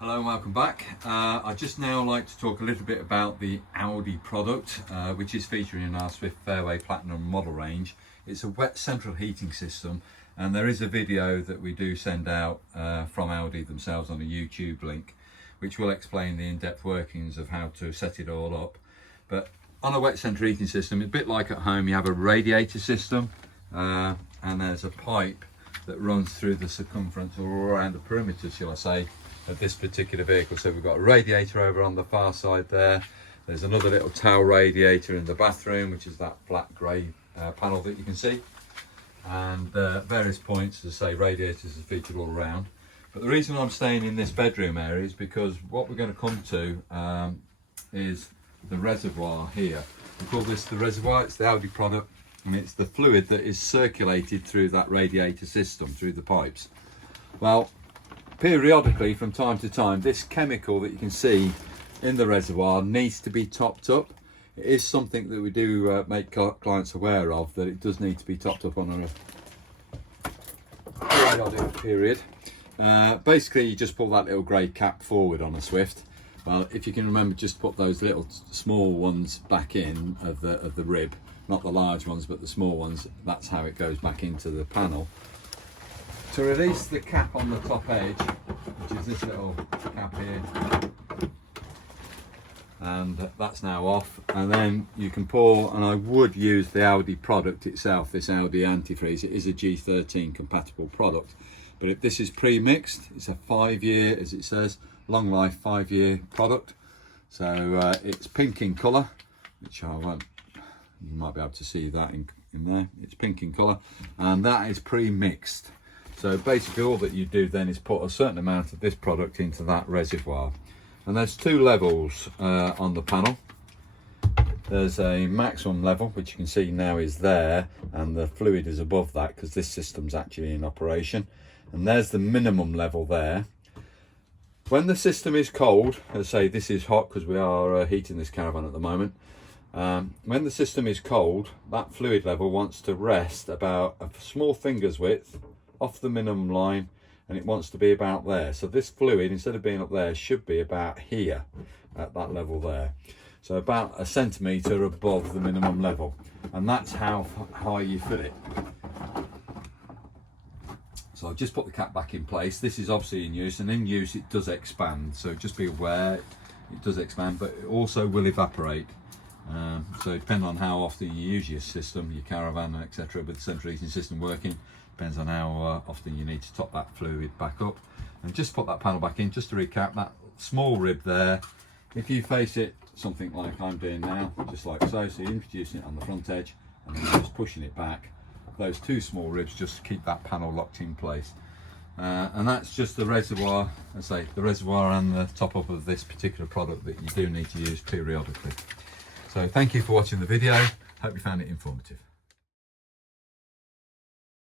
Hello and welcome back. I'd just now like to talk a little bit about the Alde product, which is featuring in our Swift Fairway Platinum model range. It's a wet central heating system, and there is a video that we do send out from Alde themselves on a YouTube link, which will explain the in-depth workings of how to set it all up. But on a wet central heating system, it's a bit like at home. You have a radiator system, and there's a pipe that runs through the circumference or around the perimeter, shall I say, of this particular vehicle. So we've got a radiator over on the far side there. There's another little towel radiator in the bathroom, which is that flat grey panel that you can see. And various points, as I say, radiators are featured all around. But the reason I'm staying in this bedroom area is because what we're going to come to is the reservoir here. We call this the reservoir. It's the Alde product, and it's the fluid that is circulated through that radiator system, through the pipes. Well, periodically, from time to time, this chemical that you can see in the reservoir needs to be topped up. It is something that we do make clients aware of, that it does need to be topped up on a periodic period. Basically, you just pull that little grey cap forward on a Swift. Well, if you can remember, just put those little small ones back in of the rib, not the large ones, but the small ones. That's how it goes back into the panel. To release the cap on the top edge, which is this little cap here, and that's now off, and then you can pour, and I would use the Alde product itself, this Alde antifreeze. It is a G13 compatible product, but if this is pre-mixed, it's a 5-year, as it says, long life 5-year product. So it's pink in colour, which I won't, you might be able to see that in there. It's pink in colour, and that is pre-mixed. So basically all that you do then is put a certain amount of this product into that reservoir. And there's 2 levels on the panel. There's a maximum level, which you can see now is there, and the fluid is above that because this system's actually in operation. And there's the minimum level there. When the system is cold, as I say, this is hot because we are heating this caravan at the moment. When the system is cold, that fluid level wants to rest about a small finger's width off the minimum line, and it wants to be about there. So this fluid, instead of being up there, should be about here at that level there. So about a centimetre above the minimum level, and that's how high you fill it. So I've just put the cap back in place. This is obviously in use, and in use it does expand, so just be aware it does expand, but it also will evaporate. So depending on how often you use your system, your caravan, etc., with the central heating system working, depends on how often you need to top that fluid back up. And just put that panel back in. Just to recap, that small rib there, if you face it something like I'm doing now, just like so, so you're introducing it on the front edge and then just pushing it back, those 2 small ribs just keep that panel locked in place. And that's just the reservoir, as I say, the reservoir and the top up of this particular product that you do need to use periodically. So thank you for watching the video. Hope you found it informative.